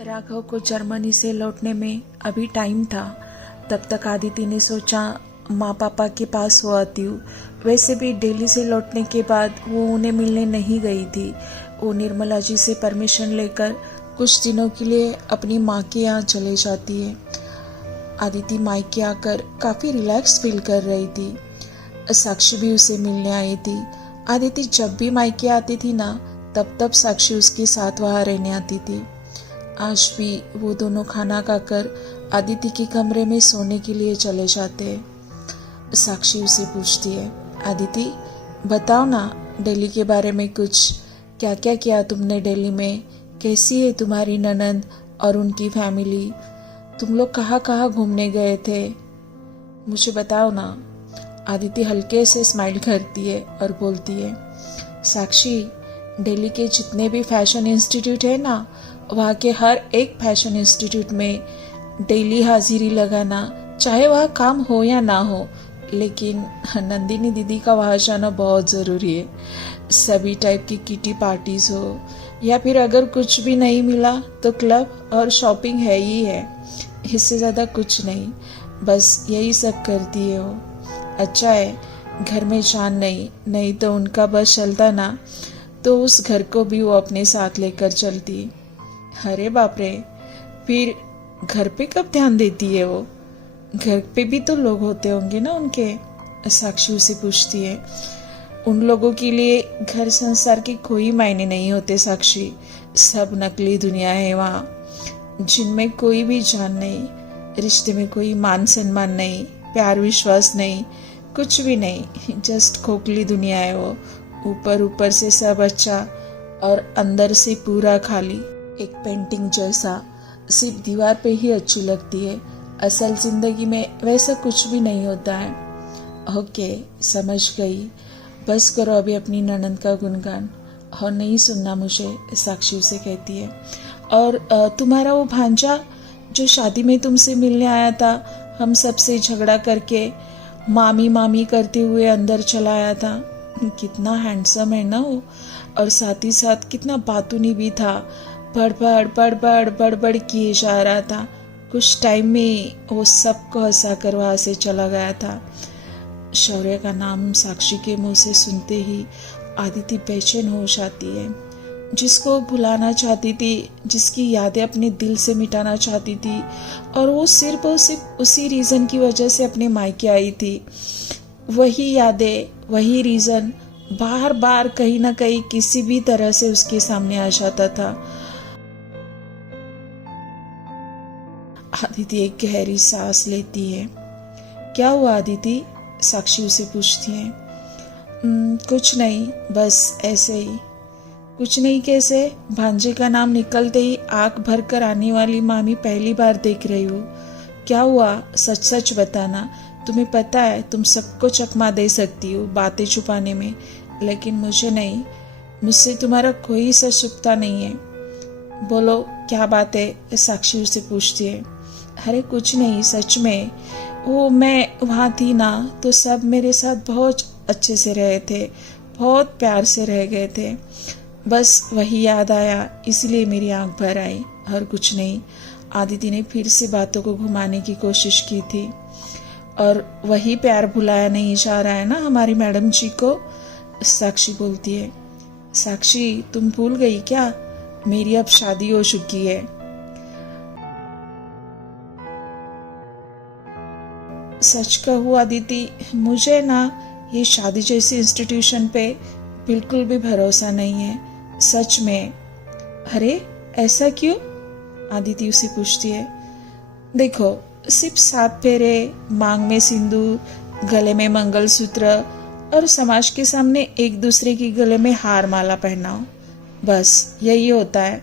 राघव को जर्मनी से लौटने में अभी टाइम था। तब तक आदिति ने सोचा माँ पापा के पास हो आती हूँ। वैसे भी दिल्ली से लौटने के बाद वो उन्हें मिलने नहीं गई थी। वो निर्मला जी से परमिशन लेकर कुछ दिनों के लिए अपनी माँ के यहाँ चले जाती है। आदिति मायके आकर काफ़ी रिलैक्स फील कर रही थी। साक्षी भी उसे मिलने आई थी। आदिति जब भी मायके आती थी ना, तब साक्षी उसके साथ वहाँ रहने आती थी। आज भी वो दोनों खाना खाकर आदिति के कमरे में सोने के लिए चले जाते हैं। साक्षी उसे पूछती है, आदिति बताओ ना दिल्ली के बारे में कुछ, क्या क्या किया तुमने दिल्ली में, कैसी है तुम्हारी ननंद और उनकी फैमिली, तुम लोग कहाँ कहाँ घूमने गए थे, मुझे बताओ ना। आदिति हल्के से स्माइल करती है और बोलती है, साक्षी दिल्ली के जितने भी फैशन इंस्टीट्यूट है ना, वहाँ के हर एक फैशन इंस्टीट्यूट में डेली हाजिरी लगाना, चाहे वहाँ काम हो या ना हो, लेकिन नंदिनी दीदी का वहाँ जाना बहुत ज़रूरी है। सभी टाइप की किटी पार्टीज़ हो या फिर अगर कुछ भी नहीं मिला तो क्लब और शॉपिंग है ही है, इससे ज़्यादा कुछ नहीं, बस यही सब करती है वो। अच्छा है घर में जान नहीं तो उनका बस चलता ना तो उस घर को भी वो अपने साथ लेकर चलती। अरे बाप रे, फिर घर पे कब ध्यान देती है वो, घर पे भी तो लोग होते होंगे ना उनके। साक्षी उसे पूछती है, उन लोगों के लिए घर संसार के कोई मायने नहीं होते साक्षी, सब नकली दुनिया है वहाँ, जिनमें कोई भी जान नहीं, रिश्ते में कोई मान सम्मान नहीं, प्यार विश्वास नहीं, कुछ भी नहीं, जस्ट खोखली दुनिया है वो। ऊपर से सब अच्छा और अंदर से पूरा खाली, एक पेंटिंग जैसा, सिर्फ दीवार पे ही अच्छी लगती है, असल जिंदगी में वैसा कुछ भी नहीं होता है। ओके समझ गई, बस करो अभी अपनी ननंद का गुणगान, और नहीं सुनना मुझे, साक्षी उसे कहती है। और तुम्हारा वो भांजा जो शादी में तुमसे मिलने आया था, हम सबसे झगड़ा करके मामी मामी करते हुए अंदर चला आया था, कितना हैंडसम है ना वो, और साथ ही साथ कितना बातूनी भी था, बड़ किए जा रहा था। कुछ टाइम में वो सबको हंसा कर वहाँ से चला गया था। शौर्य का नाम साक्षी के मुंह से सुनते ही आदिति बेचैन हो जाती है। जिसको भुलाना चाहती थी, जिसकी यादें अपने दिल से मिटाना चाहती थी, और वो सिर्फ उसी रीज़न की वजह से अपने मायके आई थी। वही यादें, वही रीज़न बार बार कहीं ना कहीं किसी भी तरह से उसके सामने आ जाता था। आदिति एक गहरी सांस लेती है। क्या हुआ आदिति, साक्षी उसे पूछती है। कुछ नहीं, बस ऐसे ही। कुछ नहीं कैसे, भांजे का नाम निकलते ही आंख भर कर आने वाली मामी पहली बार देख रही हूँ। क्या हुआ, सच सच बताना। तुम्हें पता है तुम सबको चकमा दे सकती हो बातें छुपाने में, लेकिन मुझे नहीं, मुझसे तुम्हारा कोई सच छुपता नहीं है। बोलो क्या बात है, साक्षी उसे पूछती है। अरे कुछ नहीं, सच में, वो मैं वहाँ थी ना तो सब मेरे साथ बहुत अच्छे से रहे थे, बहुत प्यार से रह गए थे, बस वही याद आया इसलिए मेरी आंख भर आई, और कुछ नहीं। आदिति ने फिर से बातों को घुमाने की कोशिश की थी। और वही प्यार भुलाया नहीं जा रहा है ना हमारी मैडम जी को, साक्षी बोलती है। साक्षी तुम भूल गई क्या, मेरी अब शादी हो चुकी है। सच कहूँ आदिति, मुझे ना ये शादी जैसी इंस्टीट्यूशन पे बिल्कुल भी भरोसा नहीं है, सच में। अरे ऐसा क्यों, आदिति उसे पूछती है। देखो, सिर्फ 7 फेरे, मांग में सिंदूर, गले में मंगलसूत्र और समाज के सामने एक दूसरे की गले में हार माला पहनाओ, बस यही होता है।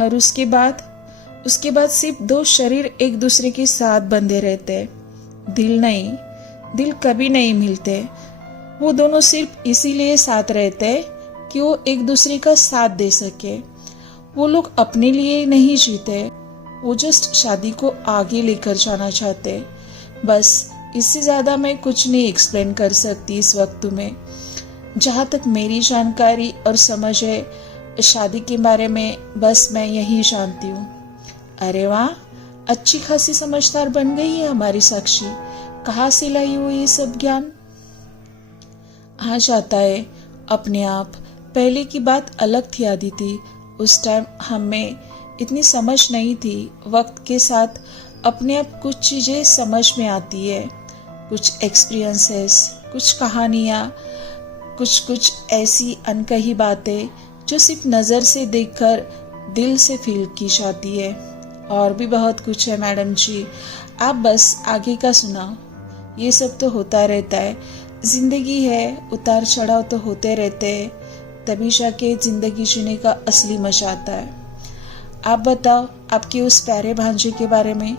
और उसके बाद सिर्फ 2 शरीर एक दूसरे के साथ बंधे रहते, दिल नहीं, दिल कभी नहीं मिलते। वो दोनों सिर्फ इसीलिए साथ रहते कि वो एक दूसरे का साथ दे सके। वो लोग अपने लिए नहीं जीते, वो जस्ट शादी को आगे लेकर जाना चाहते, बस। इससे ज़्यादा मैं कुछ नहीं एक्सप्लेन कर सकती इस वक्त तुम्हें। जहाँ तक मेरी जानकारी और समझ है शादी के बारे में, बस मैं यही जानती हूँ। अरे वाह, अच्छी खासी समझदार बन गई है हमारी साक्षी। कहाँ से लाई हो ये सब ज्ञान? आ जाता है अपने आप। पहले की बात अलग थी आदिति। उस टाइम हमें इतनी समझ नहीं थी। वक्त के साथ अपने आप कुछ चीज़ें समझ में आती है, कुछ एक्सपीरियंसेस, कुछ कहानियाँ, कुछ कुछ ऐसी अनकही बातें जो सिर्फ नज़र से देखकर दिल से फील की जाती है। और भी बहुत कुछ है मैडम जी, आप बस आगे का सुनाओ। ये सब तो होता रहता है, जिंदगी है, उतार चढ़ाव तो होते रहते हैं, तभी जाके जिंदगी जीने का असली मजा आता है। आप बताओ आपके उस प्यारे भांजे के बारे में।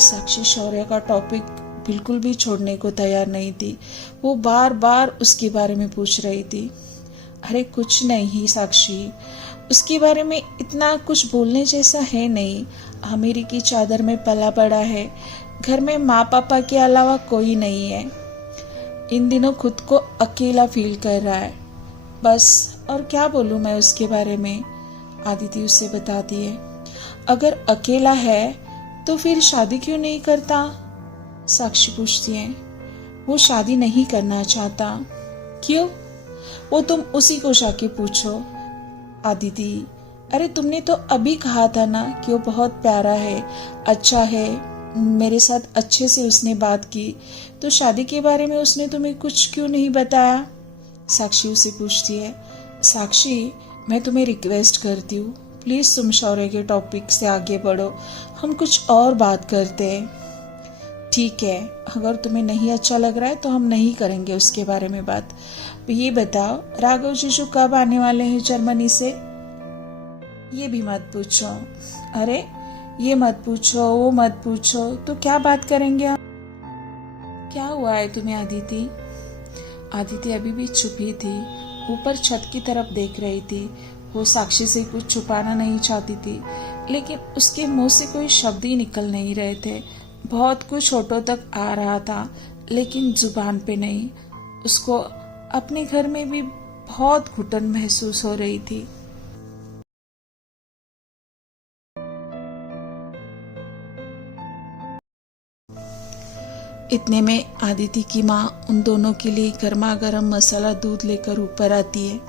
साक्षी शौर्य का टॉपिक बिल्कुल भी छोड़ने को तैयार नहीं थी। वो बार बार उसके बारे में पूछ रही थी। अरे कुछ नहीं साक्षी, उसके बारे में इतना कुछ बोलने जैसा है नहीं। अमीरी की चादर में पला बड़ा है, घर में माँ पापा के अलावा कोई नहीं है। इन दिनों खुद को अकेला फील कर रहा है बस। और क्या बोलूँ मैं उसके बारे में। आदिति उससे बताती है। अगर अकेला है तो फिर शादी क्यों नहीं करता? साक्षी पूछती है। वो शादी नहीं करना चाहता। क्यों? वो तुम उसी को जाके पूछो। आदिति, अरे तुमने तो अभी कहा था ना कि वो बहुत प्यारा है, अच्छा है, मेरे साथ अच्छे से उसने बात की, तो शादी के बारे में उसने तुम्हें कुछ क्यों नहीं बताया? साक्षी उसे पूछती है। साक्षी, मैं तुम्हें रिक्वेस्ट करती हूँ, प्लीज़ तुम शौर्य के टॉपिक से आगे बढ़ो, हम कुछ और बात करते हैं। ठीक है, अगर तुम्हें नहीं अच्छा लग रहा है तो हम नहीं करेंगे उसके बारे में बात। ये बताओ राघव जीजू कब आने वाले हैं जर्मनी से? ये भी मत पूछो। अरे ये मत पूछो, वो मत पूछो, तो क्या बात करेंगे हम? क्या हुआ है तुम्हें आदिति? आदिति अभी भी चुप ही थी, ऊपर छत की तरफ देख रही थी। वो साक्षी से कुछ छुपाना नहीं चाहती थी, लेकिन उसके मुंह से कोई शब्द ही निकल नहीं रहे थे। बहुत कुछ होठों तक आ रहा था, लेकिन जुबान पे नहीं। उसको अपने घर में भी बहुत घुटन महसूस हो रही थी। इतने में आदिति की माँ उन दोनों के लिए गर्मा गर्म मसाला दूध लेकर ऊपर आती है।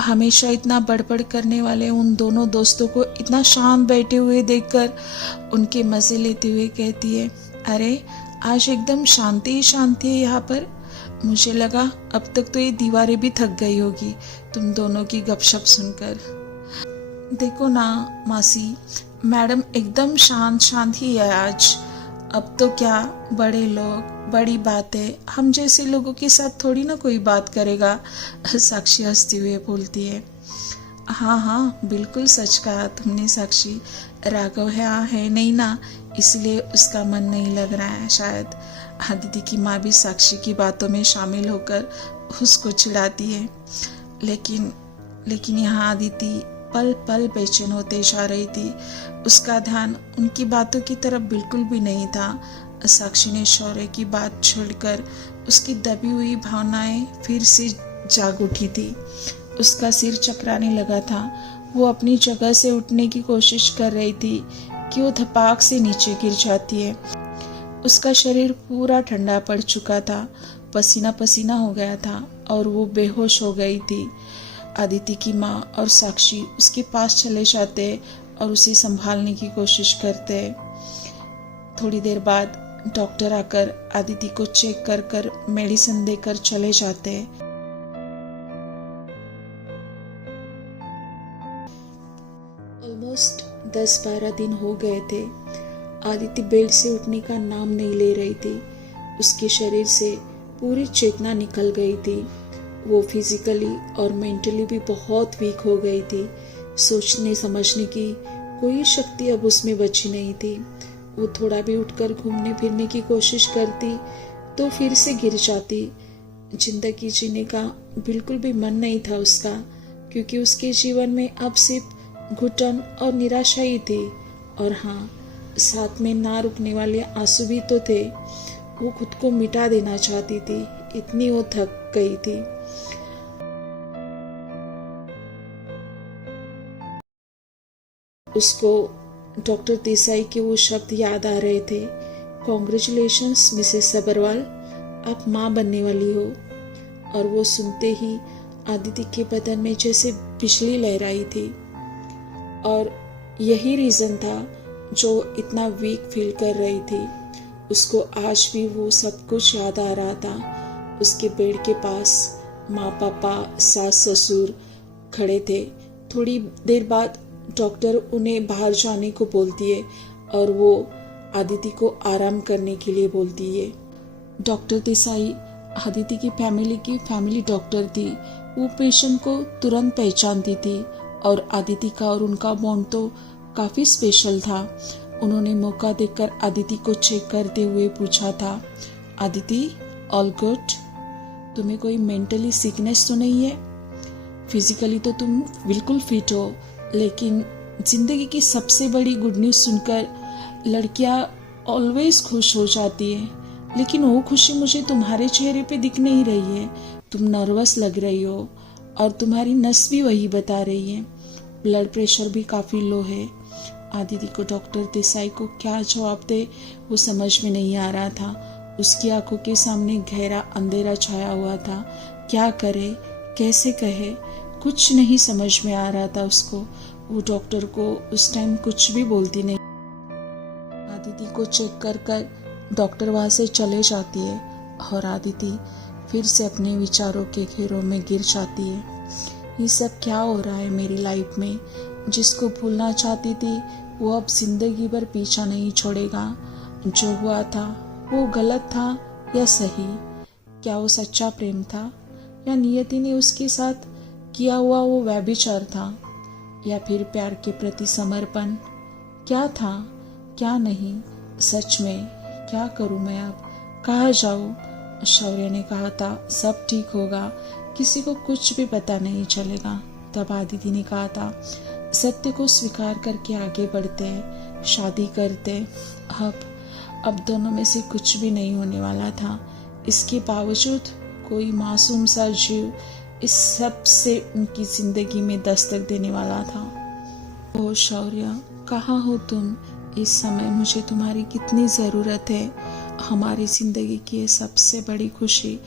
हमेशा इतना बड़बड़ करने वाले उन दोनों दोस्तों को इतना शांत बैठे हुए देखकर उनके मजे लेते हुए कहती है, अरे आज एकदम शांति ही शांति है यहाँ पर। मुझे लगा अब तक तो ये दीवारें भी थक गई होगी तुम दोनों की गपशप सुनकर। देखो ना मासी, मैडम एकदम शांत शांत ही है आज। अब तो क्या, बड़े लोग, बड़ी बातें, हम जैसे लोगों के साथ थोड़ी ना कोई बात करेगा। साक्षी हंसती हुए बोलती है। हाँ हाँ, बिल्कुल सच कहा तुमने साक्षी। राघव है नहीं ना, इसलिए उसका मन नहीं लग रहा है शायद। आदिति की माँ भी साक्षी की बातों में शामिल होकर उसको चिढ़ाती है। लेकिन यहाँ आदिति पल पल बेचैन होते जा रही थी। उसका ध्यान उनकी बातों की तरफ बिल्कुल भी नहीं था। साक्षी ने शौर्य की बात छोड़कर उसकी दबी हुई भावनाएं फिर से जाग उठी थी। उसका सिर चकराने लगा था। वो अपनी जगह से उठने की कोशिश कर रही थी कि वो धपाक से नीचे गिर जाती है। उसका शरीर पूरा ठंडा पड़ चुका था, पसीना पसीना हो गया था और वो बेहोश हो गई थी। आदिति की माँ और साक्षी उसके पास चले जाते और उसे संभालने की कोशिश करते। थोड़ी देर बाद डॉक्टर आकर आदिति को चेक कर कर मेडिसिन देकर चले जाते। ऑलमोस्ट 10-12 दिन हो गए थे। आदिति बेड से उठने का नाम नहीं ले रही थी। उसके शरीर से पूरी चेतना निकल गई थी। वो फिजिकली और मेंटली भी बहुत वीक हो गई थी। सोचने समझने की कोई शक्ति अब उसमें बची नहीं थी। वो थोड़ा भी उठकर घूमने फिरने की कोशिश करती तो फिर से गिर जाती। जिंदगी जीने का बिल्कुल भी मन नहीं था उसका, क्योंकि उसके जीवन में अब सिर्फ घुटन और निराशा ही थी। और हाँ, साथ में ना रुकने वाले आंसू भी तो थे। वो खुद को मिटा देना चाहती थी, इतनी वो थक गई थी। उसको डॉक्टर देसाई के वो शब्द याद आ रहे थे, कॉन्ग्रेचुलेशंस मिसेस सबरवाल, आप माँ बनने वाली हो। और वो सुनते ही आदिति के बदन में जैसे बिजली लहराई थी। और यही रीज़न था जो इतना वीक फील कर रही थी। उसको आज भी वो सब कुछ याद आ रहा था। उसके बेड के पास माँ पापा सास ससुर खड़े थे। थोड़ी देर बाद डॉक्टर उन्हें बाहर जाने को बोलती है और वो आदिति को आराम करने के लिए बोलती है। डॉक्टर देसाई आदिति की फैमिली डॉक्टर थी। वो पेशेंट को तुरंत पहचानती थी और आदिति का और उनका बॉन्ड तो काफ़ी स्पेशल था। उन्होंने मौका देकर आदिति को चेक करते हुए पूछा था, आदिति ऑल गुड? तुम्हें कोई मेंटली सिकनेस तो नहीं है? फिजिकली तो तुम बिल्कुल फिट हो, लेकिन जिंदगी की सबसे बड़ी गुड न्यूज़ सुनकर लड़कियां ऑलवेज खुश हो जाती है, लेकिन वो खुशी मुझे तुम्हारे चेहरे पे दिख नहीं रही है। तुम नर्वस लग रही हो और तुम्हारी नस भी वही बता रही है। ब्लड प्रेशर भी काफ़ी लो है। आदिति को डॉक्टर देसाई को क्या जवाब दे वो समझ में नहीं आ रहा था। उसकी आंखों के सामने गहरा अंधेरा छाया हुआ था। क्या करे, कैसे कहे, कुछ नहीं समझ में आ रहा था उसको। वो डॉक्टर को उस टाइम कुछ भी बोलती नहीं। आदिति को चेक कर डॉक्टर वहाँ से चले जाती है और आदिति फिर से अपने विचारों के घेरों में गिर जाती है। ये सब क्या हो रहा है मेरी लाइफ में? जिसको भूलना चाहती थी वो अब जिंदगी भर पीछा नहीं छोड़ेगा। जो हुआ था वो गलत था या सही? क्या वो सच्चा प्रेम था या नियति ने उसके साथ किया हुआ वो व्यभिचार था? या फिर प्यार के प्रति समर्पण? क्या था क्या नहीं? सच में क्या करूं मैं अब? कहाँ जाऊं? शौर्य ने कहा था सब ठीक होगा, किसी को कुछ भी पता नहीं चलेगा। तब आदिति ने कहा था सत्य को स्वीकार करके आगे बढ़ते हैं, शादी करते। अब दोनों में से कुछ भी नहीं होने वाला था। इसके बावजूद कोई मासूम सा जीव इस सब से उनकी जिंदगी में दस्तक देने वाला था। ओ शौर्य, कहाँ हो तुम? इस समय मुझे तुम्हारी कितनी ज़रूरत है। हमारी ज़िंदगी की ये सबसे बड़ी खुशी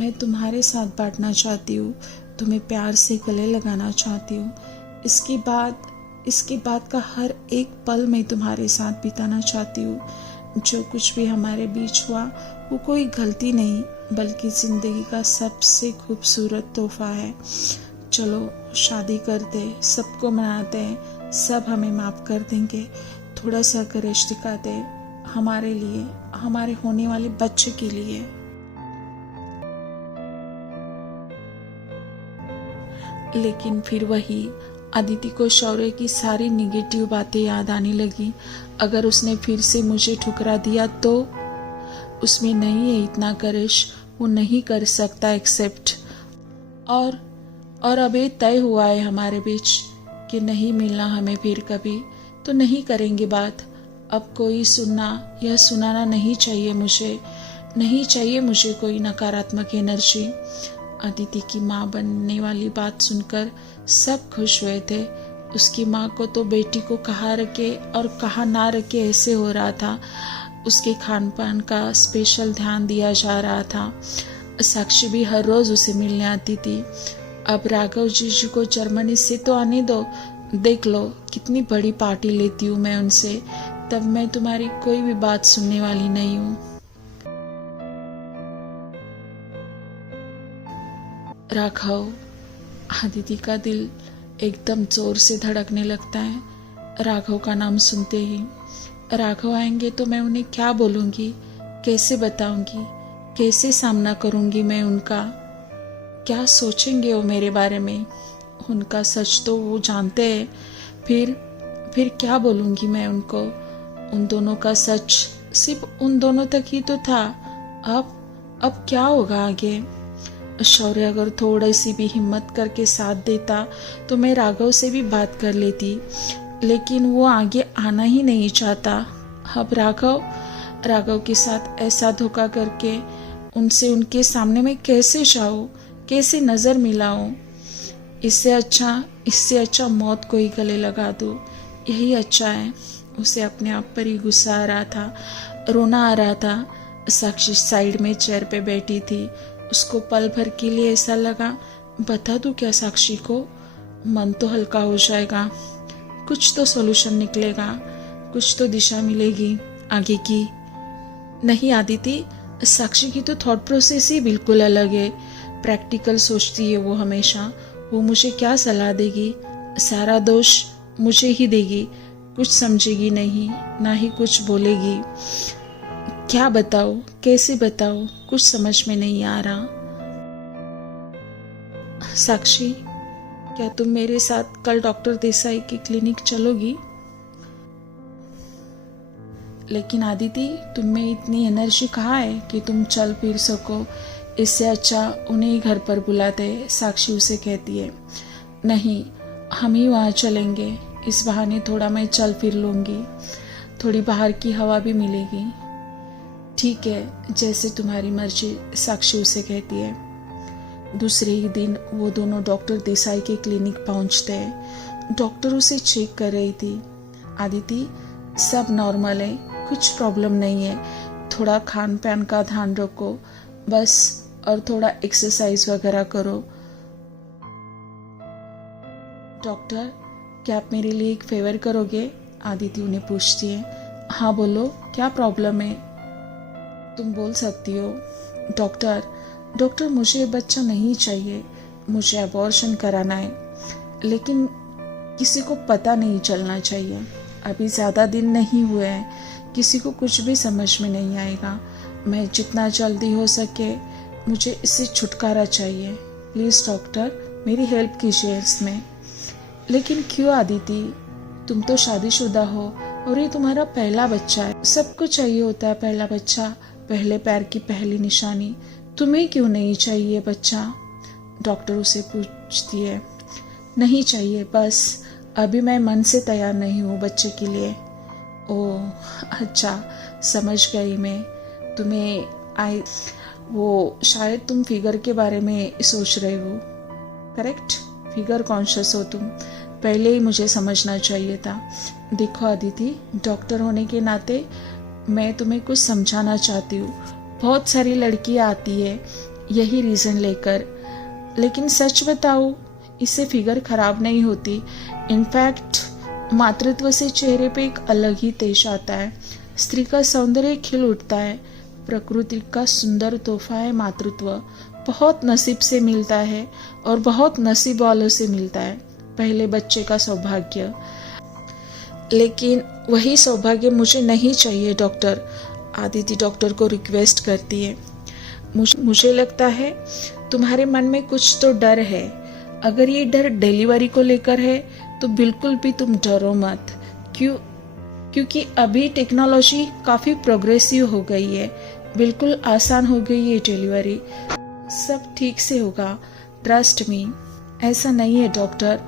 मैं तुम्हारे साथ बांटना चाहती हूँ। तुम्हें प्यार से गले लगाना चाहती हूँ। इसके बाद का हर एक पल मैं तुम्हारे साथ बिताना चाहती हूँ। जो कुछ भी हमारे बीच हुआ वो कोई गलती नहीं, बल्कि ज़िंदगी का सबसे खूबसूरत तोहफा है। चलो शादी करते, सबको मनाते हैं, सब हमें माफ़ कर देंगे। थोड़ा सा करेज दिखाते हमारे लिए, हमारे होने वाले बच्चे के लिए। लेकिन फिर वही अदिति को शौर्य की सारी निगेटिव बातें याद आने लगी। अगर उसने फिर से मुझे ठुकरा दिया तो? उसमें नहीं है इतना करेज, वो नहीं कर सकता एक्सेप्ट। और अब ये तय हुआ है हमारे बीच कि नहीं मिलना हमें फिर कभी, तो नहीं करेंगे बात। अब कोई सुनना या सुनाना नहीं चाहिए मुझे कोई नकारात्मक एनर्जी। अदिति की माँ बनने वाली बात सुनकर सब खुश हुए थे। उसकी माँ को तो बेटी को कहाँ रखे और कहाँ ना रखे ऐसे हो रहा था। उसके खान पान का स्पेशल ध्यान दिया जा रहा था। साक्षी भी हर रोज़ उसे मिलने आती थी। अब राघव जीजू को जर्मनी से तो आने दो, देख लो कितनी बड़ी पार्टी लेती हूँ मैं उनसे, तब मैं तुम्हारी कोई भी बात सुनने वाली नहीं हूँ। राघव, आदिति का दिल एकदम जोर से धड़कने लगता है राघव का नाम सुनते ही। राघव आएंगे तो मैं उन्हें क्या बोलूँगी, कैसे बताऊँगी, कैसे सामना करूँगी मैं उनका? क्या सोचेंगे वो मेरे बारे में? उनका सच तो वो जानते हैं, फिर क्या बोलूँगी मैं उनको? उन दोनों का सच सिर्फ उन दोनों तक ही तो था। अब क्या होगा आगे? शौर्य अगर थोड़ी सी भी हिम्मत करके साथ देता तो मैं राघव से भी बात कर लेती, लेकिन वो आगे आना ही नहीं चाहता। अब राघव के साथ ऐसा धोखा करके उनसे उनके सामने मैं कैसे जाऊँ, कैसे नज़र मिलाऊं? इससे अच्छा मौत को ही गले लगा दूँ, यही अच्छा है। उसे अपने आप पर ही गुस्सा आ रहा था, रोना आ रहा था। साक्षी साइड में चेयर पे बैठी थी। उसको पल भर के लिए ऐसा लगा, बता दूं क्या साक्षी को, मन तो हल्का हो जाएगा, कुछ तो सॉल्यूशन निकलेगा, कुछ तो दिशा मिलेगी आगे की। नहीं आदिति, साक्षी की तो थॉट प्रोसेस ही बिल्कुल अलग है, प्रैक्टिकल सोचती है वो हमेशा। वो मुझे क्या सलाह देगी, सारा दोष मुझे ही देगी, कुछ समझेगी नहीं, ना ही कुछ बोलेगी। क्या बताओ, कैसे बताओ, कुछ समझ में नहीं आ रहा। साक्षी, क्या तुम मेरे साथ कल डॉक्टर देसाई की क्लिनिक चलोगी? लेकिन आदिति, तुम में इतनी एनर्जी कहाँ है कि तुम चल फिर सको? इससे अच्छा उन्हें ही घर पर बुलाते, साक्षी उसे कहती है। नहीं, हम ही वहाँ चलेंगे, इस बहाने थोड़ा मैं चल फिर लूँगी, थोड़ी बाहर की हवा भी मिलेगी। ठीक है, जैसे तुम्हारी मर्जी, साक्षी उसे कहती है। दूसरे ही दिन वो दोनों डॉक्टर देसाई के क्लिनिक पहुंचते हैं। डॉक्टर उसे चेक कर रही थी। आदिति, सब नॉर्मल है, कुछ प्रॉब्लम नहीं है, थोड़ा खान पान का ध्यान रखो बस, और थोड़ा एक्सरसाइज वगैरह करो। डॉक्टर, क्या आप मेरे लिए एक फेवर करोगे? आदिति उन्हें पूछती है। हाँ बोलो, क्या प्रॉब्लम है? तुम बोल सकती हो। डॉक्टर, मुझे बच्चा नहीं चाहिए, मुझे अबॉर्शन कराना है, लेकिन किसी को पता नहीं चलना चाहिए। अभी ज़्यादा दिन नहीं हुए हैं, किसी को कुछ भी समझ में नहीं आएगा। मैं जितना जल्दी हो सके, मुझे इससे छुटकारा चाहिए। प्लीज़ डॉक्टर, मेरी हेल्प कीजिए इसमें। लेकिन क्यों आदिति, तुम तो शादीशुदा हो और ये तुम्हारा पहला बच्चा है। सबको चाहिए होता है पहला बच्चा, पहले पैर की पहली निशानी। तुम्हें क्यों नहीं चाहिए बच्चा? डॉक्टर उसे पूछती है। नहीं चाहिए, बस अभी मैं मन से तैयार नहीं हूँ बच्चे के लिए। ओह अच्छा, समझ गई मैं। वो शायद तुम फिगर के बारे में सोच रहे हो, करेक्ट? फिगर कॉन्शियस हो तुम, पहले ही मुझे समझना चाहिए था। देखो आदिति, डॉक्टर होने के नाते मैं तुम्हें कुछ समझाना चाहती हूँ। बहुत सारी लड़कियाँ आती है यही रीज़न लेकर, लेकिन सच बताऊँ, इससे फिगर खराब नहीं होती। इनफैक्ट मातृत्व से चेहरे पे एक अलग ही तेज आता है, स्त्री का सौंदर्य खिल उठता है। प्रकृति का सुंदर तोहफा है मातृत्व, बहुत नसीब से मिलता है और बहुत नसीब वालों से मिलता है पहले बच्चे का सौभाग्य। लेकिन वही सौभाग्य मुझे नहीं चाहिए डॉक्टर, आदिति डॉक्टर को रिक्वेस्ट करती है। मुझे लगता है तुम्हारे मन में कुछ तो डर है। अगर ये डर डिलीवरी को लेकर है तो बिल्कुल भी तुम डरो मत। क्योंकि अभी टेक्नोलॉजी काफ़ी प्रोग्रेसिव हो गई है, बिल्कुल आसान हो गई है डिलीवरी, सब ठीक से होगा, ट्रस्ट मी। ऐसा नहीं है डॉक्टर,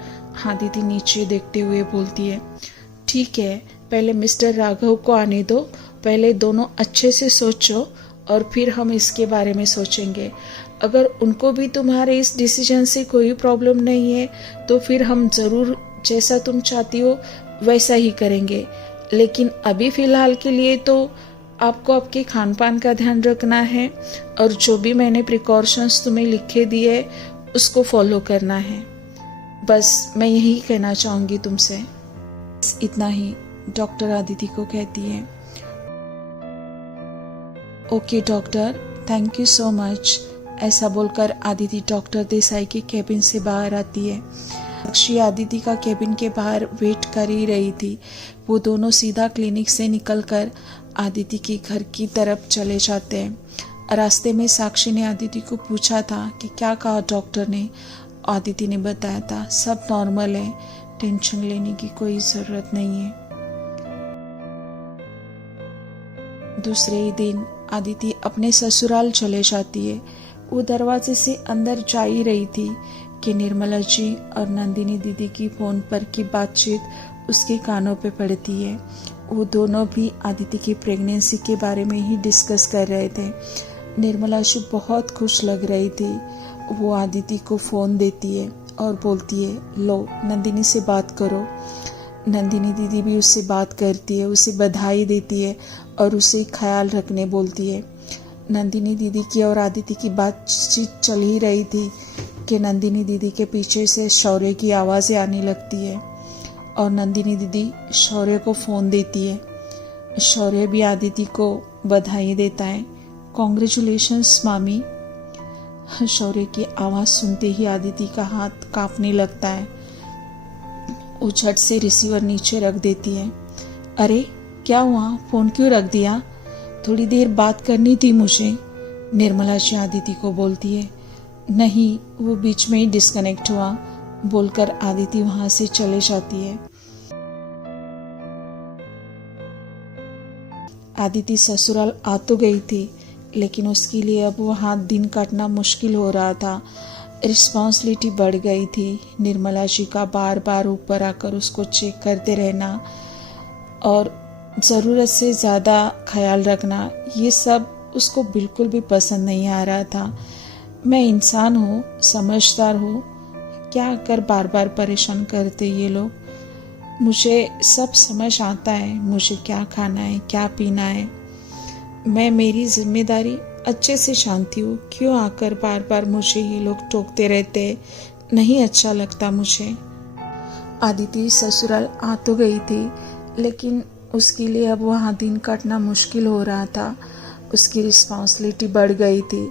आदिति नीचे देखते हुए बोलती है। ठीक है, पहले मिस्टर राघव को आने दो, पहले दोनों अच्छे से सोचो और फिर हम इसके बारे में सोचेंगे। अगर उनको भी तुम्हारे इस डिसीजन से कोई प्रॉब्लम नहीं है तो फिर हम ज़रूर जैसा तुम चाहती हो वैसा ही करेंगे। लेकिन अभी फ़िलहाल के लिए तो आपको आपके खान पान का ध्यान रखना है और जो भी मैंने प्रिकॉशंस तुम्हें लिखे दिए उसको फॉलो करना है। बस मैं यही कहना चाहूँगी तुमसे, इतना ही, डॉक्टर आदिति को कहती है। Okay doctor, thank you so much. ऐसा बोलकर आदिति डॉक्टर देसाई के केबिन से बाहर आती है। साक्षी आदिति का केबिन के बाहर वेट कर ही रही थी। वो दोनों सीधा क्लिनिक से निकलकर आदिति के घर की तरफ चले जाते हैं। रास्ते में साक्षी ने आदिति को पूछा था कि क्या कहा डॉक्टर ने। आदिति ने बताया था सब नॉर्मल है, टेंशन लेने की कोई ज़रूरत नहीं है। दूसरे ही दिन आदिति अपने ससुराल चले जाती है। वो दरवाजे से अंदर जा ही रही थी कि निर्मला जी और नंदिनी दीदी की फ़ोन पर की बातचीत उसके कानों पे पड़ती है। वो दोनों भी आदिति की प्रेगनेंसी के बारे में ही डिस्कस कर रहे थे। निर्मला जी बहुत खुश लग रही थी। वो आदिति को फ़ोन देती है और बोलती है, लो नंदिनी से बात करो। नंदिनी दीदी भी उससे बात करती है, उसे बधाई देती है और उसे ख्याल रखने बोलती है। नंदिनी दीदी की और आदिति की बातचीत चल ही रही थी कि नंदिनी दीदी के पीछे से शौर्य की आवाज़ें आने लगती है और नंदिनी दीदी शौर्य को फ़ोन देती है। शौर्य भी आदिति को बधाई देता है। कॉन्ग्रेचुलेशंस मामी। शौर्य की आवाज़ सुनते ही आदिति का हाथ कांपने लगता है। वो झट से रिसीवर नीचे रख देती है। अरे क्या हुआ, फ़ोन क्यों रख दिया? थोड़ी देर बात करनी थी मुझे, निर्मला जी आदिति को बोलती है। नहीं, वो बीच में ही डिस्कनेक्ट हुआ, बोलकर आदिति वहां से चले जाती है। आदिति ससुराल आ तो गई थी, लेकिन उसके लिए अब वहाँ दिन काटना मुश्किल हो रहा था। रिस्पॉन्सिबिलिटी बढ़ गई थी। निर्मला जी का बार बार ऊपर आकर उसको चेक करते रहना और ज़रूरत से ज़्यादा ख्याल रखना, ये सब उसको बिल्कुल भी पसंद नहीं आ रहा था। मैं इंसान हूँ, समझदार हूँ, क्या कर बार बार परेशान करते ये लोग। मुझे सब समझ आता है, मुझे क्या खाना है, क्या पीना है। मैं मेरी जिम्मेदारी अच्छे से जानती हूँ, क्यों आकर बार बार मुझे ये लोग टोकते रहते, नहीं अच्छा लगता मुझे। आदिति ससुराल आ तो गई थी, लेकिन उसके लिए अब वहाँ दिन काटना मुश्किल हो रहा था। उसकी रिस्पॉन्सिबिलिटी बढ़ गई थी।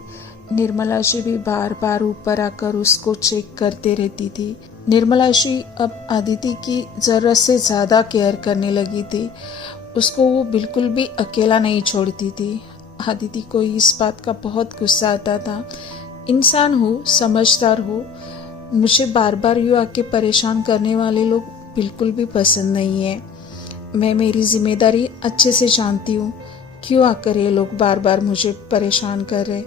निर्मला जी भी बार बार ऊपर आकर उसको चेक करते रहती थी। निर्मला जी अब आदिति की ज़रूरत से ज़्यादा केयर करने लगी थी। उसको वो बिल्कुल भी अकेला नहीं छोड़ती थी। आदिति को इस बात का बहुत गुस्सा आता था। इंसान हूँ, समझदार हूँ, मुझे बार बार यूँ आके परेशान करने वाले लोग बिल्कुल भी पसंद नहीं है। मैं मेरी जिम्मेदारी अच्छे से जानती हूँ, क्यों आकर ये लोग बार बार मुझे परेशान कर रहे।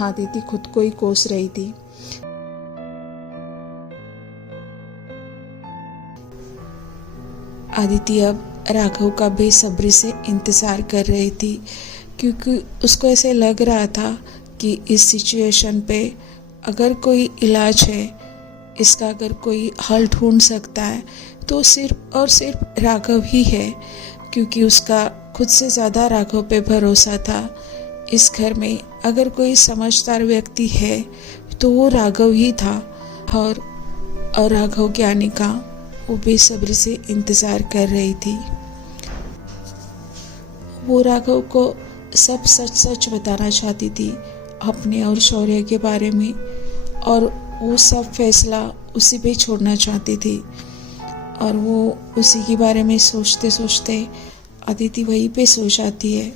आदिति खुद को ही कोस रही थी। आदिति अब राघव का बेसब्री से इंतज़ार कर रही थी, क्योंकि उसको ऐसे लग रहा था कि इस सिचुएशन पे अगर कोई इलाज है, इसका अगर कोई हल ढूंढ सकता है तो सिर्फ और सिर्फ राघव ही है, क्योंकि उसका खुद से ज़्यादा राघव पे भरोसा था। इस घर में अगर कोई समझदार व्यक्ति है तो वो राघव ही था और राघव के आने का वो बेसब्री से इंतज़ार कर रही थी। वो राघव को सब सच सच बताना चाहती थी अपने और शौर्य के बारे में, और वो सब फैसला उसी पे छोड़ना चाहती थी। और वो उसी के बारे में सोचते सोचते आदिति वहीं पे सो जाती है।